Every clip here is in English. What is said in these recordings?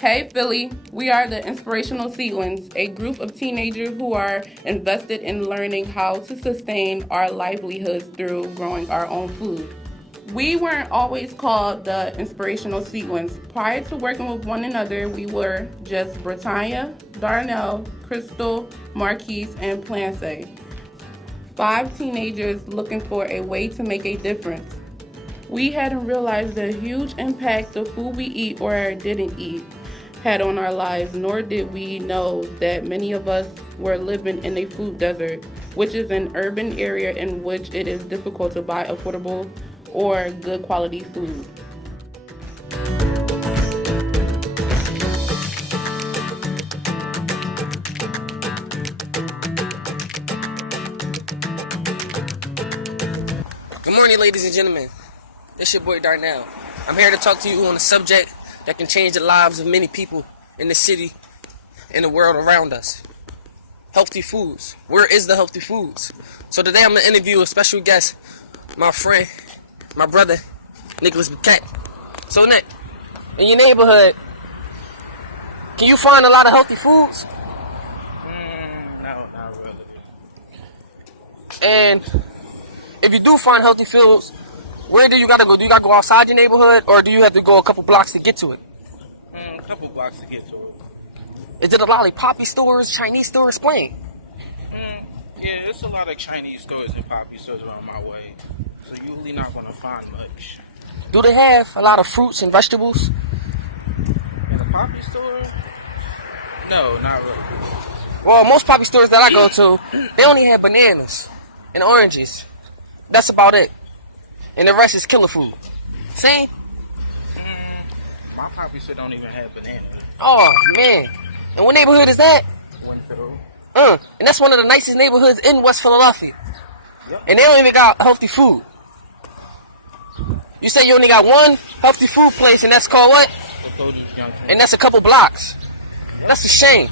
Hey Philly, we are the Inspirational Seedlings, a group of teenagers who are invested in learning how to sustain our livelihoods through growing our own food. We weren't always called the Inspirational Seedlings. Prior to working with one another, we were just Britannia, Darnell, Crystal, Marquise, and Plancey. 5 teenagers looking for a way to make a difference. We hadn't realized the huge impact the food we eat or didn't eat had on our lives, nor did we know that many of us were living in a food desert, which is an urban area in which it is difficult to buy affordable or good quality food. Good morning, ladies and gentlemen. This your boy Darnell. I'm here to talk to you on a subject that can change the lives of many people in the city and the world around us. Healthy foods. Where is the healthy foods? So today I'm going to interview a special guest, my friend, my brother, Nicholas Buquette. So Nick, in your neighborhood, can you find a lot of healthy foods? No, not really. And if you do find healthy foods, where do you gotta go? Do you gotta go outside your neighborhood, or do you have to go a couple blocks to get to it? A couple blocks to get to it. Is it a lot of poppy stores, Chinese stores? Explain. Yeah, there's a lot of Chinese stores and poppy stores around my way, so you're really not gonna find much. Do they have a lot of fruits and vegetables? In a poppy store? No, not really. Well, most poppy stores that I go to, they only have bananas and oranges. That's about it. And the rest is killer food. See? My poppy store don't even have bananas. Oh, man. And what neighborhood is that? Winfield. And that's one of the nicest neighborhoods in West Philadelphia. Yep. And they don't even got healthy food. You say you only got one healthy food place, and that's called what? And that's a couple blocks. That's a shame.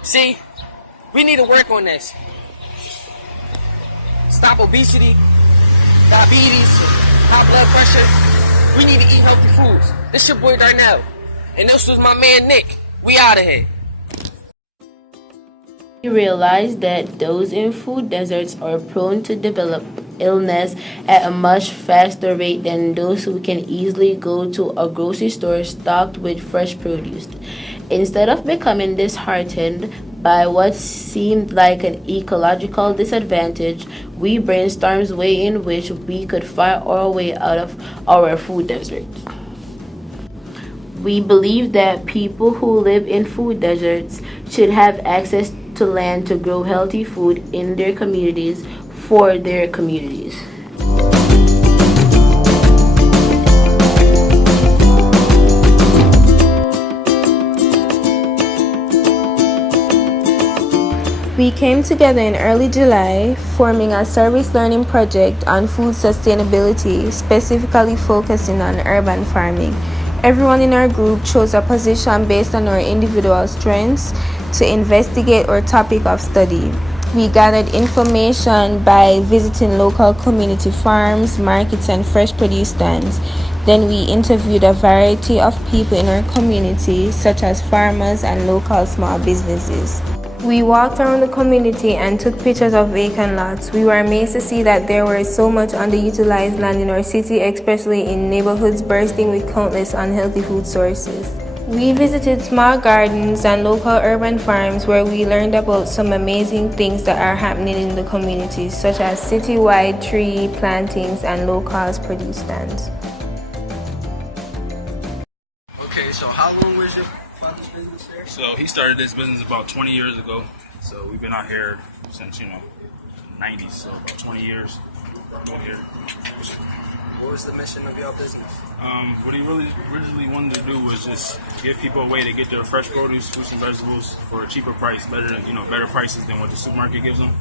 See, we need to work on this. Stop obesity, diabetes, high blood pressure. We need to eat healthy foods. This your boy Darnell. And this was my man Nick. We out of here. We realized that those in food deserts are prone to develop illness at a much faster rate than those who can easily go to a grocery store stocked with fresh produce. Instead of becoming disheartened by what seemed like an ecological disadvantage, we brainstormed ways in which we could fight our way out of our food deserts. We believe that people who live in food deserts should have access to land to grow healthy food in their communities for their communities. We came together in early July, forming a service learning project on food sustainability, specifically focusing on urban farming. Everyone in our group chose a position based on our individual strengths to investigate our topic of study. We gathered information by visiting local community farms, markets, and fresh produce stands. Then we interviewed a variety of people in our community, such as farmers and local small businesses. We walked around the community and took pictures of vacant lots. We were amazed to see that there was so much underutilized land in our city, especially in neighborhoods bursting with countless unhealthy food sources. We visited small gardens and local urban farms where we learned about some amazing things that are happening in the communities, such as citywide tree plantings and low-cost produce stands. Okay, so how long was your father's business there? So he started this business about 20 years ago. So we've been out here since, 90s, so about 20 years. Out here. What was the mission of your business? What he really originally wanted to do was just give people a way to get their fresh produce, fruits and vegetables for a cheaper price, better prices than what the supermarket gives them.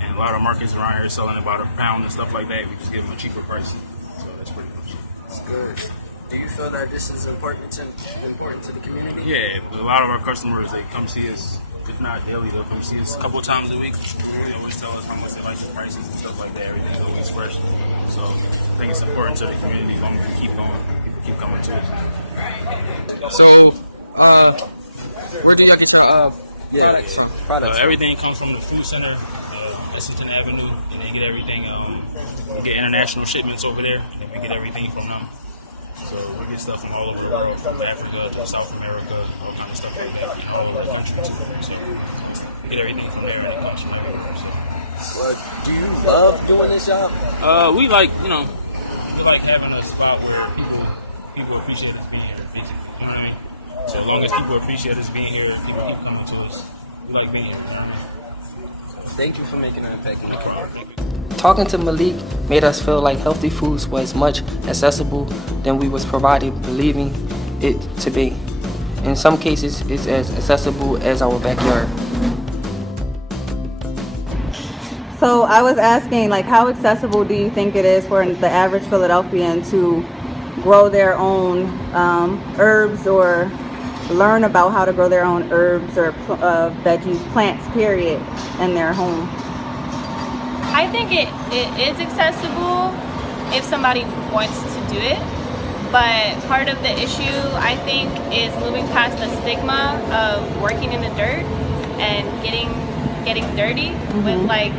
And a lot of markets around here selling about a pound and stuff like that. We just give them a cheaper price. So that's pretty much it. That's good. Do you feel that this is important to the community? Yeah, a lot of our customers, they come see us, if not daily, they'll come see us a couple times a week. They always tell us how much they like the prices and stuff like that. Everything's always fresh. So I think it's important to the community as long as we keep going. People keep coming to it. So, where do y'all get your products from? Everything comes from the food center, Lexington Avenue, and they get everything. We get international shipments over there, and then we get everything from them. So we get stuff from all over the world, from Africa to South America, all kind of stuff like that, and all over the country too. So we get everything from there, and it comes from everywhere. So. Well, do you love doing this job? We like having a spot where people appreciate us being here, basically. You know what I mean? So as long as people appreciate us being here, people keep coming to us. We like being here. You know what I mean? Thank you for making an impact. Talking to Malik made us feel like healthy foods was much accessible than we was provided believing it to be. In some cases, it's as accessible as our backyard. So I was asking, like, how accessible do you think it is for the average Philadelphian to grow their own herbs or learn about how to grow their own herbs or veggies, plants, period, in their home? I think it is accessible if somebody wants to do it, but part of the issue, I think, is moving past the stigma of working in the dirt and getting dirty with, like,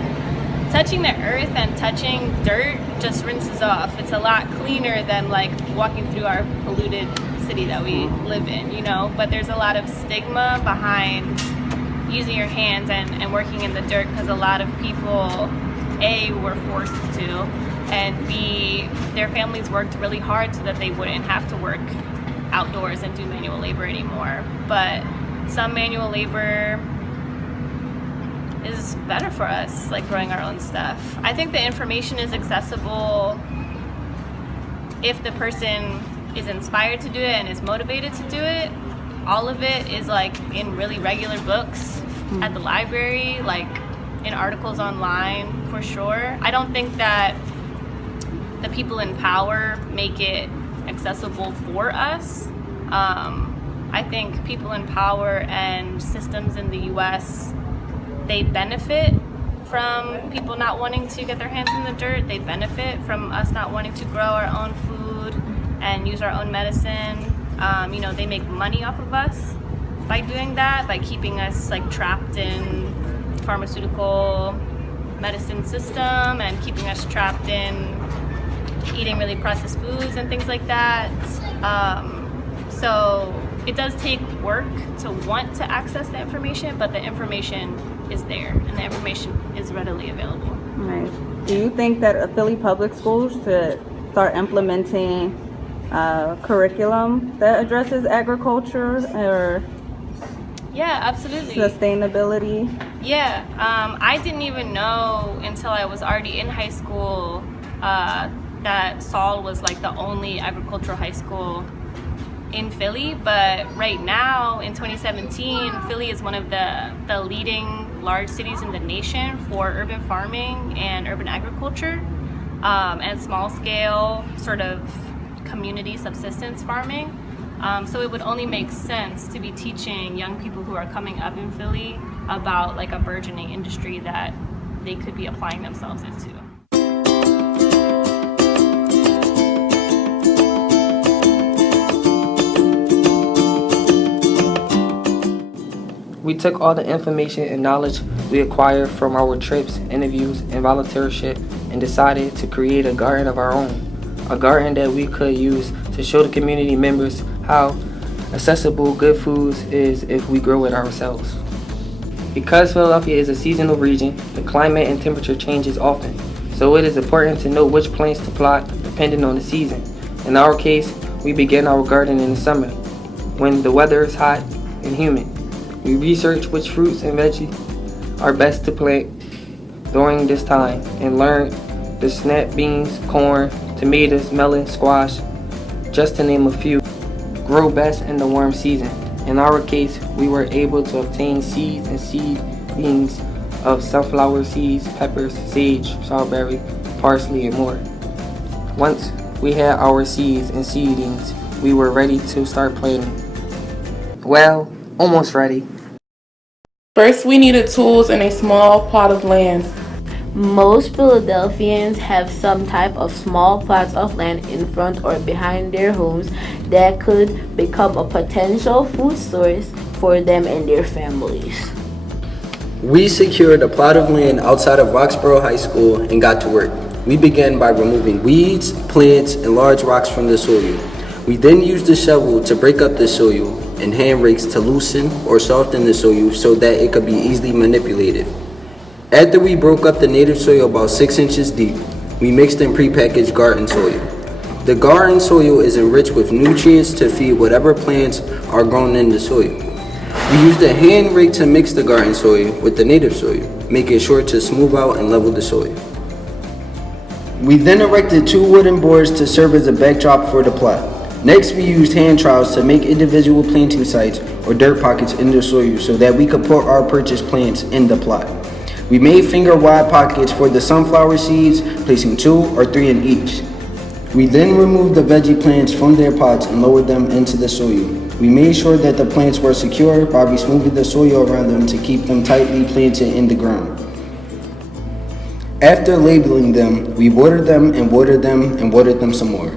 touching the earth and touching dirt just rinses off. It's a lot cleaner than, like, walking through our polluted city that we live in, you know, but there's a lot of stigma behind using your hands and working in the dirt because a lot of people, A, were forced to, and B, their families worked really hard so that they wouldn't have to work outdoors and do manual labor anymore. But some manual labor is better for us, like growing our own stuff. I think the information is accessible if the person is inspired to do it and is motivated to do it. All of it is like in really regular books at the library, like in articles online for sure. I don't think that the people in power make it accessible for us. I think people in power and systems in the US, they benefit from people not wanting to get their hands in the dirt. They benefit from us not wanting to grow our own food and use our own medicine. You know, they make money off of us by doing that, by keeping us like trapped in pharmaceutical medicine system and keeping us trapped in eating really processed foods and things like that. So it does take work to want to access the information, but the information is there and the information is readily available. Right. Do you think that Philly public schools should start implementing curriculum that addresses agriculture or absolutely sustainability? I didn't even know until I was already in high school that Saul was like the only agricultural high school in Philly, but right now in 2017 Philly is one of the leading large cities in the nation for urban farming and urban agriculture and small scale sort of community subsistence farming. So it would only make sense to be teaching young people who are coming up in Philly about like a burgeoning industry that they could be applying themselves into. We took all the information and knowledge we acquired from our trips, interviews, and volunteership and decided to create a garden of our own. A garden that we could use to show the community members how accessible good foods is if we grow it ourselves. Because Philadelphia is a seasonal region, the climate and temperature changes often, so it is important to know which plants to plot depending on the season. In our case, we begin our garden in the summer, when the weather is hot and humid. We research which fruits and veggies are best to plant during this time and learn the snap beans, corn, tomatoes, melon, squash, just to name a few, grow best in the warm season. In our case, we were able to obtain seeds and seedlings of sunflower seeds, peppers, sage, strawberry, parsley, and more. Once we had our seeds and seedlings, we were ready to start planting. Well, almost ready. First, we needed tools and a small plot of land. Most Philadelphians have some type of small plots of land in front or behind their homes that could become a potential food source for them and their families. We secured a plot of land outside of Roxborough High School and got to work. We began by removing weeds, plants, and large rocks from the soil. We then used a shovel to break up the soil and hand rakes to loosen or soften the soil so that it could be easily manipulated. After we broke up the native soil about 6 inches deep, we mixed in prepackaged garden soil. The garden soil is enriched with nutrients to feed whatever plants are grown in the soil. We used a hand rake to mix the garden soil with the native soil, making sure to smooth out and level the soil. We then erected 2 wooden boards to serve as a backdrop for the plot. Next, we used hand trowels to make individual planting sites or dirt pockets in the soil so that we could put our purchased plants in the plot. We made finger-wide pockets for the sunflower seeds, placing 2 or 3 in each. We then removed the veggie plants from their pots and lowered them into the soil. We made sure that the plants were secure by smoothing the soil around them to keep them tightly planted in the ground. After labeling them, we watered them and watered them and watered them some more.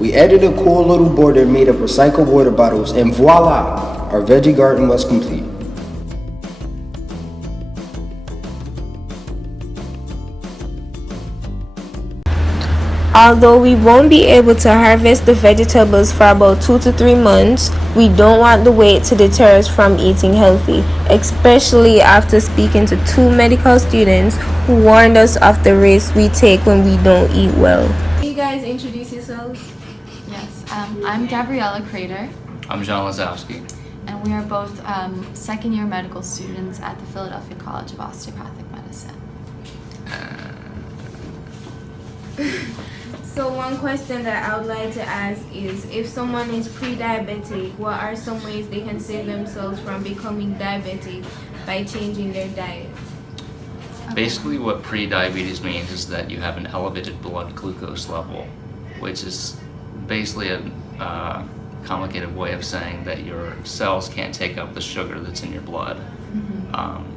We added a cool little border made of recycled water bottles, and voila! Our veggie garden was complete. Although we won't be able to harvest the vegetables for about 2 to 3 months, we don't want the wait to deter us from eating healthy, especially after speaking to 2 medical students who warned us of the risks we take when we don't eat well. Can you guys introduce yourselves? Yes, I'm Gabriella Crater, I'm John Lazowski. and we are both second-year medical students at the Philadelphia College of Osteopathic Medicine. So one question that I would like to ask is, if someone is pre-diabetic, what are some ways they can save themselves from becoming diabetic by changing their diet? Basically, what pre-diabetes means is that you have an elevated blood glucose level, which is basically a complicated way of saying that your cells can't take up the sugar that's in your blood.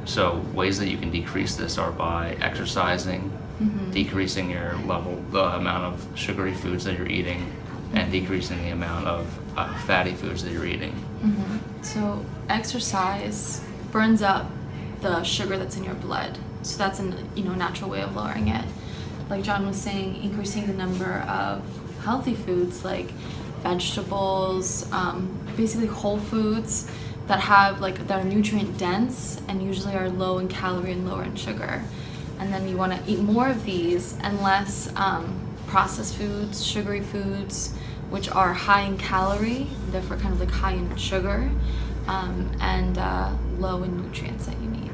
So ways that you can decrease this are by exercising, decreasing your level, the amount of sugary foods that you're eating, and decreasing the amount of fatty foods that you're eating. So exercise burns up the sugar that's in your blood. So that's a natural way of lowering it. Like John was saying, increasing the number of healthy foods like vegetables, basically whole foods that are nutrient dense and usually are low in calorie and lower in sugar. And then you want to eat more of these and less processed foods, sugary foods, which are high in calorie, therefore kind of like high in sugar, and low in nutrients that you need.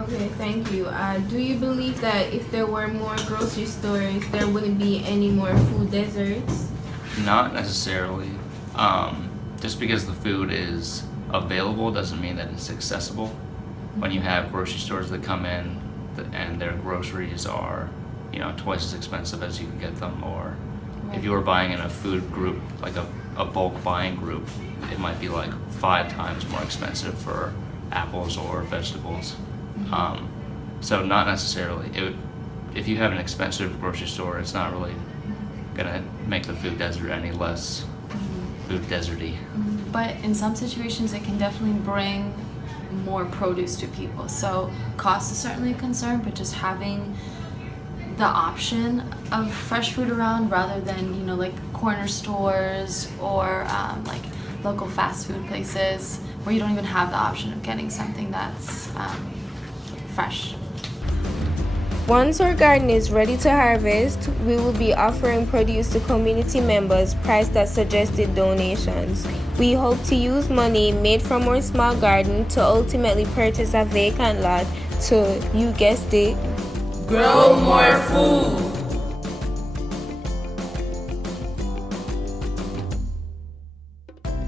Okay, thank you. Do you believe that if there were more grocery stores, there wouldn't be any more food deserts? Not necessarily. Just because the food is available doesn't mean that it's accessible. When you have grocery stores that come in and their groceries are, twice as expensive as you can get them, or if you were buying in a food group, like a bulk buying group, it might be like 5 times more expensive for apples or vegetables. So not necessarily. If you have an expensive grocery store, it's not really gonna make the food desert any less food deserty. But in some situations, it can definitely bring more produce to people. So cost is certainly a concern, but just having the option of fresh food around rather than like corner stores or like local fast food places where you don't even have the option of getting something that's fresh. Once our garden is ready to harvest, we will be offering produce to community members priced at suggested donations. We hope to use money made from our small garden to ultimately purchase a vacant lot to, you guessed it, Grow more food.